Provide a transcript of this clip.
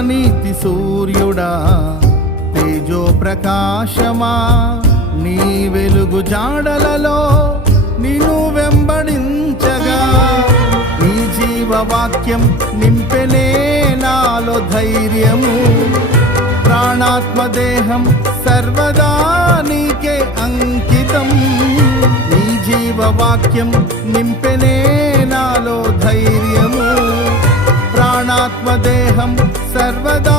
నీతి సూర్యుడా తేజో ప్రకాశమా, నీ వెలుగు జాడలలో నిన్ను వెంబడించగా, నీ జీవవాక్యం నింపెనే నాలో ధైర్యము. ప్రాణాత్మదేహం సర్వదా నీకే అంకితం, నీ జీవవాక్యం నింపెనే నాలో ధైర్యము. ప్రాణాత్మదేహం సర్వదా